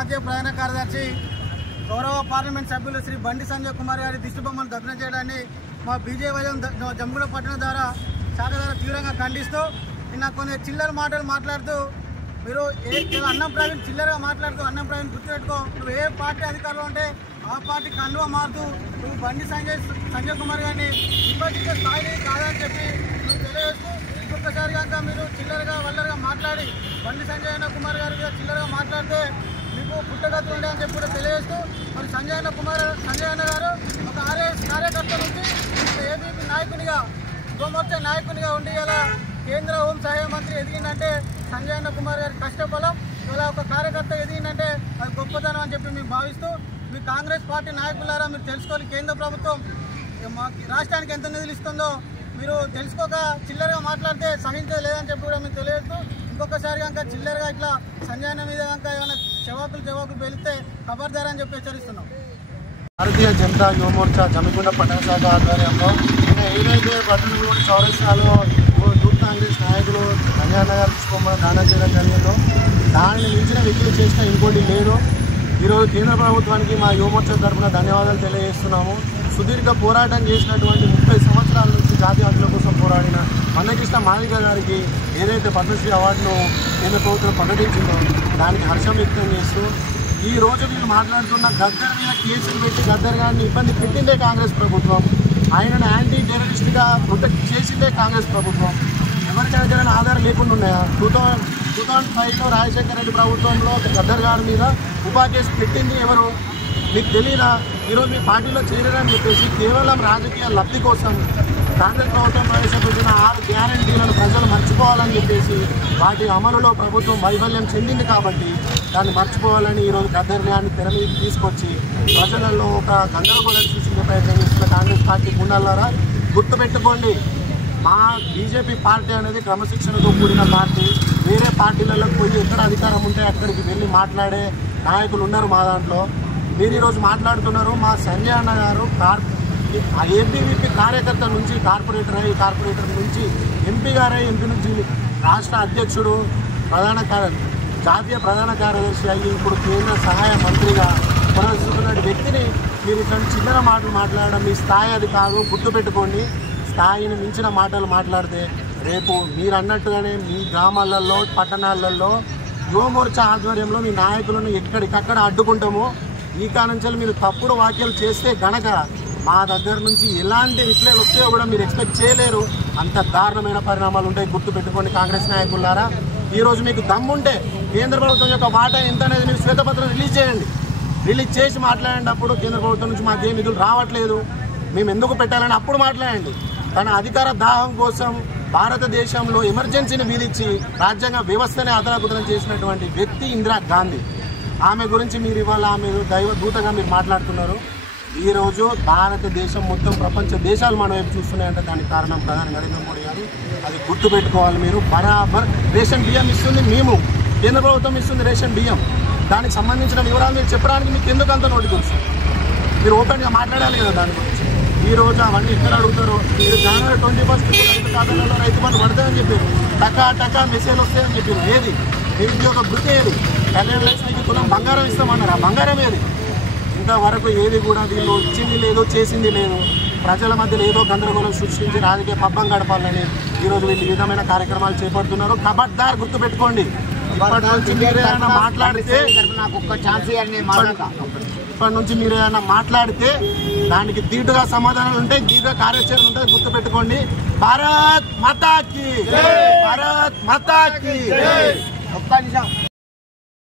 జాతీయ ప్రధాన కార్యదర్శి గౌరవ పార్లమెంట్ సభ్యులు శ్రీ బండి సంజయ్ కుమార్ గారి దిష్టిబొమ్మను దగ్ధం చేయడాన్ని మా బీజేవైఎం జమ్మిగూడ పట్టణ ద్వారా శాఖ ద్వారా తీవ్రంగా ఖండిస్తూ నిన్న కొన్ని చిల్లర మాటలు మాట్లాడుతూ మీరు అన్నం ప్రవీణ్ చిల్లరగా మాట్లాడుతూ అన్నం ప్రవీణ్ గుర్తుపెట్టుకో, నువ్వు ఏ పార్టీ అధికారంలో ఉంటే ఆ పార్టీ కండువా మారుతూ నువ్వు బండి సంజయ్ కుమార్ గారిని విమర్శించే స్థాయిని కాదని చెప్పి నువ్వు తెలియజేస్తూ ఇంకొకసారి కనుక మీరు చిల్లరగా వల్లరగా మాట్లాడి బండి సంజయ్ కుమార్ గారి మీద చిల్లరగా మాట్లాడితే మీకు పుట్టగతులు ఉండే అని చెప్పి కూడా తెలియజేస్తూ మరి సంజయ్ అన్న గారు ఒక ఆర్ఎస్ కార్యకర్త నుంచి ఏబీపీ నాయకునిగా యువమోర్చా నాయకునిగా ఉండి ఇలా కేంద్ర హోం సహాయ మంత్రి ఎదిగిందంటే సంజయ్ అన్న కుమార్ గారి కష్టఫలం. ఇలా ఒక కార్యకర్త ఎదిగిందంటే అది గొప్పతనం అని చెప్పి మేము భావిస్తూ మీ కాంగ్రెస్ పార్టీ నాయకులారా మీరు తెలుసుకోవాలి, కేంద్ర ప్రభుత్వం రాష్ట్రానికి ఎంత నిధులు ఇస్తుందో మీరు తెలుసుకోక చిల్లరగా మాట్లాడితే సహించేది లేదని చెప్పి కూడా మేము తెలియజేస్తూ ఇంకొకసారి కనుక చిల్లరగా ఇట్లా సంజయ్ అన్న మీద కనుక ఏమైనా చెవాకులు పేలిస్తే ఖబర్దార్ అని చెప్పి హెచ్చరిస్తున్నాం. భారతీయ జనతా యువమోర్చా జమ్మిగూడ పట్టణ శాఖ ఆధ్వర్యంలో ఏదైతే పట్టణంలోని చౌరస్తాలో యూత్ కాంగ్రెస్ నాయకులు సంజయ్ అన్న గారు తీసుకోమని దానం చేయడం జరిగిందో దానిని మించిన వ్యక్తులు చేసిన ఇంకోటి లేదు. ఈరోజు కేంద్ర ప్రభుత్వానికి మా యువమోర్చా తరఫున ధన్యవాదాలు తెలియజేస్తున్నాము. సుదీర్ఘ పోరాటం చేసినటువంటి 30 సంవత్సరాల నుంచి జాతీయ హక్కుల కోసం పోరాడిన మందకృష్ణ మాదిగ గారికి ఏదైతే పద్మశ్రీ అవార్డును కేంద్ర ప్రభుత్వం ప్రకటించిందో దానికి హర్షం వ్యక్తం చేస్తూ ఈ రోజు వీళ్ళు మాట్లాడుతున్న గద్దర్ మీద కేసులు పెట్టి గద్దర్ గారిని ఇబ్బంది పెట్టిందే కాంగ్రెస్ ప్రభుత్వం, ఆయనను యాంటీ టెర్రరిస్ట్గా ప్రొటెక్ట్ చేసిందే కాంగ్రెస్ ప్రభుత్వం. ఎవరికైనా ఆధారం లేకుండా ఉన్నాయా? 2005లో రాజశేఖర రెడ్డి ప్రభుత్వంలో గద్దర్ గారి మీద ఉపా కేసు పెట్టింది ఎవరు? మీకు తెలియదా? ఈరోజు మీ పార్టీలో చేరారని చెప్పేసి కేవలం రాజకీయ లబ్ధి కోసం కాంగ్రెస్ ప్రభుత్వం ప్రవేశపెట్టిన 6 గ్యారంటీలను ప్రజలు మర్చిపోవాలని చెప్పేసి వాటి అమలులో ప్రభుత్వం వైఫల్యం చెందింది కాబట్టి దాన్ని మర్చిపోవాలని ఈరోజు గద్దర్ న్యాయాన్ని తెర మీద తీసుకొచ్చి ప్రజలలో ఒక గందరగోళం సృష్టించే ప్రయత్నం చేస్తున్న కాంగ్రెస్ పార్టీ గుండాలారా గుర్తుపెట్టుకోండి, మా బీజేపీ పార్టీ అనేది క్రమశిక్షణతో కూడిన పార్టీ. వేరే పార్టీలకు పోయి ఎక్కడ అధికారం ఉంటే అక్కడికి వెళ్ళి మాట్లాడే నాయకులు ఉన్నారు మా దాంట్లో. మీరు ఈరోజు మాట్లాడుతున్నారు మా సంజయ్ అన్న గారు ఏబీవీపీ కార్యకర్త నుంచి కార్పొరేటర్ నుంచి ఎంపీ గారై ఎంపీ నుంచి రాష్ట్ర అధ్యక్షుడు జాతీయ ప్రధాన కార్యదర్శి అయ్యి ఇప్పుడు కేంద్ర సహాయ మంత్రిగా కొనసాగుతున్న వ్యక్తిని మీరు ఇట్లాంటి చిల్లర మాటలు మాట్లాడడం మీ స్థాయి అది కాదు. గుర్తుపెట్టుకోండి, స్థాయిని మించిన మాటలు మాట్లాడితే రేపు మీరు అన్నట్టుగానే మీ గ్రామాలలో పట్టణాలలో యువమోర్చా ఆధ్వర్యంలో మీ నాయకులను ఎక్కడికక్కడ అడ్డుకుంటామో ఈ కానుంచి మీరు తప్పుడు వ్యాఖ్యలు చేస్తే గనక మా దగ్గర నుంచి ఎలాంటి రిప్లైలు వస్తాయో కూడా మీరు ఎక్స్పెక్ట్ చేయలేరు. అంత దారుణమైన పరిణామాలు ఉంటాయి. గుర్తుపెట్టుకోండి కాంగ్రెస్ నాయకులారా, ఈరోజు మీకు దమ్ముంటే కేంద్ర ప్రభుత్వం యొక్క వాటా ఎంత అనేది మీరు శ్వేతపత్రం రిలీజ్ చేయండి. రిలీజ్ చేసి మాట్లాడేటప్పుడు కేంద్ర ప్రభుత్వం నుంచి మాకేం నిధులు రావట్లేదు మేము ఎందుకు పెట్టాలని అప్పుడు మాట్లాడండి. తన అధికార దాహం కోసం భారతదేశంలో ఎమర్జెన్సీని విధించి రాజ్యాంగ వ్యవస్థనే అతలాకుతలం చేసినటువంటి వ్యక్తి ఇందిరాగాంధీ. ఆమె గురించి మీరు ఇవాళ ఆమె దైవదూతగా మీరు మాట్లాడుతున్నారు. ఈరోజు భారతదేశం మొత్తం ప్రపంచ దేశాలు మన వైపు చూస్తున్నాయంటే దానికి కారణం ప్రధాని నరేంద్ర మోడీ గారు. అది గుర్తుపెట్టుకోవాలి మీరు. బరాబర్ రేషన్ బియ్యం ఇస్తుంది మేము, కేంద్ర ప్రభుత్వం ఇస్తుంది రేషన్ బియ్యం. దానికి సంబంధించిన వివరాలు మీరు చెప్పడానికి మీకు ఎందుకు అంత నోటి గురించి మీరు ఓపెన్గా మాట్లాడాలి కదా దాని గురించి. ఈరోజు అవన్నీ ఎక్కడ అడుగుతారు? మీరు జనవరి 21 రైతు ఖాతాలలో రైతు బంధు పడతాయని చెప్పారు, టకా మెసేజ్ వస్తాయని చెప్పారు. ఏది నిరుద్యోగ వృత్తి ఏది? కళ్యాణ లక్ష్మికి తులం బంగారం ఇస్తామన్నారు, ఆ బంగారం ఏది? ఇంతవరకు ఏది కూడా వీళ్ళు ఇచ్చింది లేదు, చేసింది లేదు. ప్రజల మధ్యలో ఏదో గందరగోళం సృష్టించి రాజకీయ పబ్బం గడపాలని ఈరోజు వీళ్ళు ఈ విధమైన కార్యక్రమాలు చేపడుతున్నారు. ఖబర్దార్ గుర్తుపెట్టుకోండి, ఇప్పటి నుంచి మీరు ఏమైనా మాట్లాడితే దానికి ధీటుగా సమాధానాలు ఉంటాయి, ధీటుగా కార్యాచరణ ఉంటుంది. గుర్తుపెట్టుకోండి. భారత్ మాతాకి, భారత్ మాతాకి. ఒక్క నిమిషం.